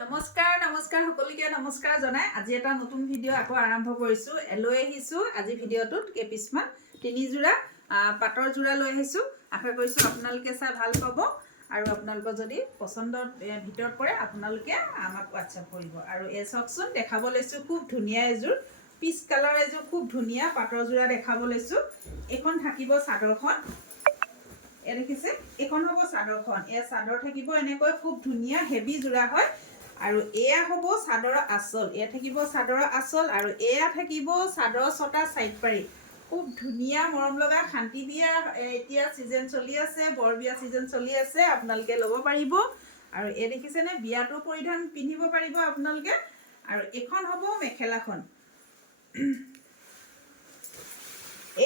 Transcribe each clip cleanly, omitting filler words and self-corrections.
নমস্কাৰ সকলোকে নমস্কাৰ জনাই আজি এটা নতুন ভিডিঅ' আকৌ আৰম্ভ কৰিছো লৈ আহিছো আজি ভিডিঅ'টোত কেপিছমান তিনি যোৰা পাটৰ যোৰা লৈ আহিছো আশা কৰিছো আপোনালোকে চাই ভাল পাব আৰু আপোনালোকৰ যদি পছন্দৰ ভিতৰত পৰে আপোনালোকে আমাক WhatsApp কৰিব আৰু এই চাওকচোন দেখাব লৈছো খুব ধুনীয়া এযোৰ পিচ কালাৰ এযোৰ খুব ধুনীয়া পাটৰ যোৰা দেখাব লৈছো এখন থাকিব চাদৰখন এ দেখিছে এখন হ'ব চাদৰখন এই চাদৰ থাকিব এনেকৈ খুব ধুনীয়া হেভি যোৰা হয় আৰু এয়া হ'ব চাদৰ আসল এয়া থাকিব চাদৰ আসল আৰু এয়া থাকিব চাদৰ ছটা সাইড পাৰি খুব ধুনীয়া মৰম লগা শান্তি বিয়া এতিয়া সিজন চলি আছে বৰ বিয়া সিজন চলি আছে আপোনালোকে ল'ব পাৰিব আৰু এ দেখিছে নে বিয়াটো পৰিধান পিন্ধিব পাৰিব আপোনালোকে আৰু এখন হ'ব মেখেলাখন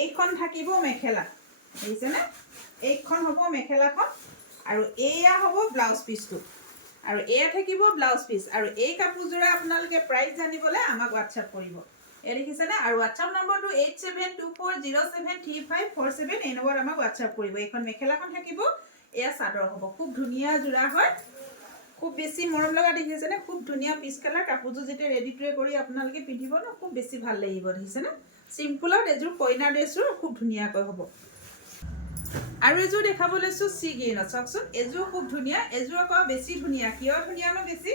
এইখন থাকিব মেখেলা দেখিছে নে এইখন হ'ব মেখেলাখন আৰু এয়া হ'ব ব্লাউজ পিসটো আৰু এয়া থাকিব ব্লাউজ পিস আৰু এই কাপোৰজোৰা আপোনালোকে প্ৰাইস জানিবলৈ আমাক WhatsApp কৰিব এ দেখিছে নে আৰু WhatsApp নম্বৰটো 8724073547 এই নম্বৰত আমাক WhatsApp কৰিব এইখন মেখেলাখন থাকিব এয়া চাদৰ হ'ব খুব ধুনীয়া জোৰা হয় খুব বেছি মৰম লগা দেখিছে নে খুব ধুনীয়া পিস কালাৰ কাপোৰজোৰ যেতে ৰেডি টু কৰি আপোনালোকে পিন্ধিব ন খুব বেছি ভাল লাগিব দেখিছে নে সিম্পলত এযোৰ কইনা ড্ৰেছৰ খুব ধুনীয়াকৈ হ'ব আৰু এযোৰ দেখাব লৈছো সি গ্ৰীনত চাওকচোন এযোৰ খুব ধুনীয়া এযোৰ আকৌ বেছি ধুনীয়া কিয় ধুনীয়া ন বেছি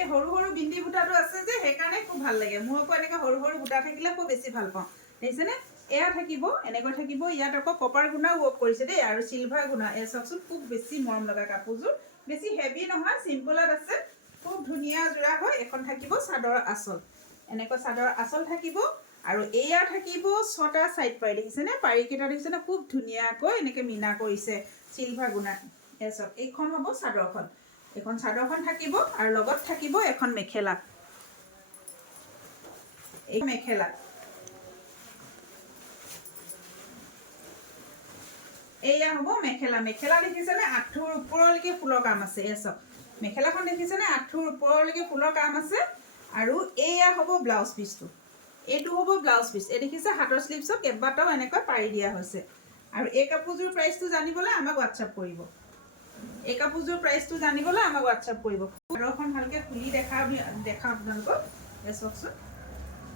এই সৰু সৰু বিন্দি বুটাটো আছে যে সেইকাৰণে খুব ভাল লাগে মোৰ আকৌ এনেকা সৰু সৰু বুটা থাকিলে খুব বেছি ভাল পাওঁ দেখিছে নে এয়া থাকিব এনেকৈ থাকিব ইয়াত আকৌ কপাৰ গুণা ৱৰ্ক কৰিছে দেই আৰু সিলভাৰ গুণা এই চাওকচোন খুব বেছি মৰম লগা কাপোৰযোৰ বেছি হেভি নহয় সিম্পলত আছে খুব ধুনীয়া জোৰা হয় এখন থাকিব চাদৰ আসল এনেকৈ চাদৰ আসল থাকিব আৰু এয়া থাকিব ছটা সাইড পাৰি দেখিছে নে পাৰি কেটা দেখিছে নে খুব ধুনীয়াকৈ এনেকৈ মিনা কৰিছে সিলভাৰ গুণা এসব এইখন হ'ব চাদৰখন এখন চাদৰখন থাকিব আৰু লগত থাকিব এখন মেখেলা এই মেখেলা এয়া হ'ব মেখেলা মেখেলা দেখিছে নে আঁঠুৰ ওপৰলৈকে ফুলৰ কাম আছে এসব মেখেলাখন দেখিছে নে আঁঠুৰ ওপৰলৈকে ফুলৰ কাম আছে আৰু এয়া হ'ব ব্লাউজ পিসটো এইটো হ'ব ব্লাউজ পিস এই দেখিছে হাতৰ স্লিভছক কেবাটাও এনেকৈ পাৰি দিয়া হৈছে আৰু এই কাপোৰজোৰ প্ৰাইসটো জানিবলৈ আমাক WhatsApp কৰিব এই কাপোৰজোৰ প্ৰাইসটো জানিবলৈ আমাক WhatsApp কৰিব চাদৰখন ভালকে খুলি দেখা আপোনালোকক এই চাওকচোন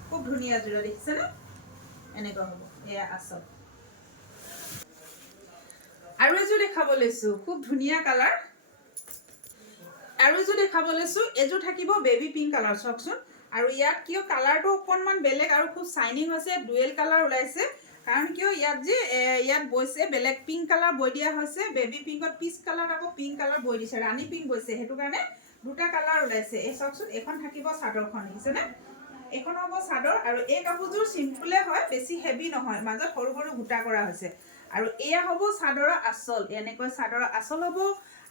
খুব ধুনীয়া জোৰা দেখিছে নে এনেকুৱা হ'ব এয়া আসল আৰু এযোৰ দেখাব লৈছো খুব ধুনীয়া কালাৰ আৰু এযোৰ দেখাব লৈছো এযোৰ থাকিব বেবি পিংক কালাৰ চাওকচোন আৰু ইয়াত কিয় কালাৰটো অকনমান বেলেগ আৰু খুব শাইনিং হৈছে ডুৱেল কালাৰ ওলাইছে কাৰণ কিয় ইয়াত যে ইয়াত বৈছে বেলেগ পিংক কালাৰ বৈ দিয়া হৈছে বেবি পিংকত পিচ কালাৰ আকৌ পিংক কালাৰ বৈ দিছে ৰাণী পিংক বৈছে হেতু কাৰণে দুটা কালাৰ ওলাইছে এই চাওকচোন এখন থাকিব চাদৰখন দেখিছে নে এখন হ'ব চাদৰ আৰু এই কাপোৰজোৰ সিম্পলে হয় বেছি হেভি নহয় মাজত সৰু সৰু বুটা কৰা হৈছে আৰু এয়া হ'ব চাদৰ আসল এনেকৈ চাদৰ আসল হ'ব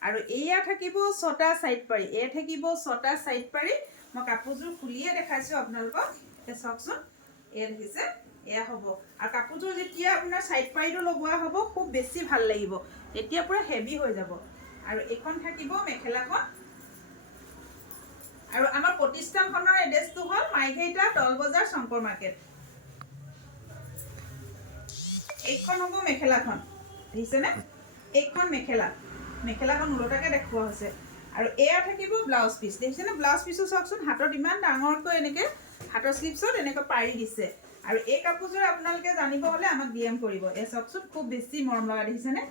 আৰু এয়া থাকিব ছটা সাইড পাৰি এ থাকিব ছটা সাইড পাৰি মই কাপোৰজোৰ খুলিয়ে দেখাইছো আপোনালোকক এই চাওকচোন এই দেখিছে এয়া হ'ব আৰু কাপোৰজোৰ যেতিয়া আপোনাৰ সাইড পাৰিটো লগোৱা হ'ব খুব বেছি ভাল লাগিব এতিয়া পুৰা হেভি হৈ যাব আৰু এখন থাকিব মেখেলাখন আৰু আমাৰ প্ৰতিষ্ঠানখনৰ এড্ৰেছটো হ'ল মাইঘেইটা টল বজাৰ শংকৰ মাৰ্কেট এইখন হ'ব মেখেলাখন দেখিছে নে এইখন মেখেলাখন উলটাকে দেখুৱা হৈছে আৰু এয়া থাকিব ব্লাউজ পিস দেখিছে নে ব্লাউজ পিসো চাওকচোন হাতৰ ইমান ডাঙৰকৈ এনেকৈ হাতৰ স্লিভছত এনেকৈ পাৰি দিছে আৰু এই কাপোৰজোৰ আপোনালোকে জানিব হলে আমাক DM কৰিব এই চাওকচোন খুব বেছি মৰম লগা দেখিছে নে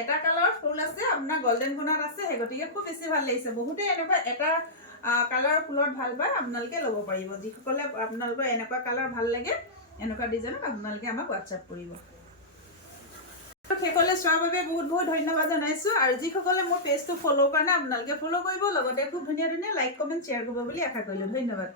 এটা কালাৰ ফুল আছে আপোনাৰ গোল্ডেন গুণাত আছে হেগতিকে খুব বেছি ভাল লাগিছে বহুতে এনেকুৱা এটা কালাৰ ফুলত ভাল পায় আপোনালোকে ল'ব পাৰিব যিসকলে আপোনালোকৰ এনেকুৱা কালাৰ ভাল লাগে এনেকুৱা ডিজাইনত আপোনালোকে আমাক WhatsApp কৰিব সকলে চোৱাৰ বাবে বহুত বহুত ধন্যবাদ জনাইছো আৰু যিসকলে মোৰ পেজটো ফলো কৰা নাই আপোনালোকে ফলো কৰিব লগতে খুব ধুনীয়া লাইক কমেন্ট শ্বেয়াৰ কৰিব বুলি আশা কৰিলো ধন্যবাদ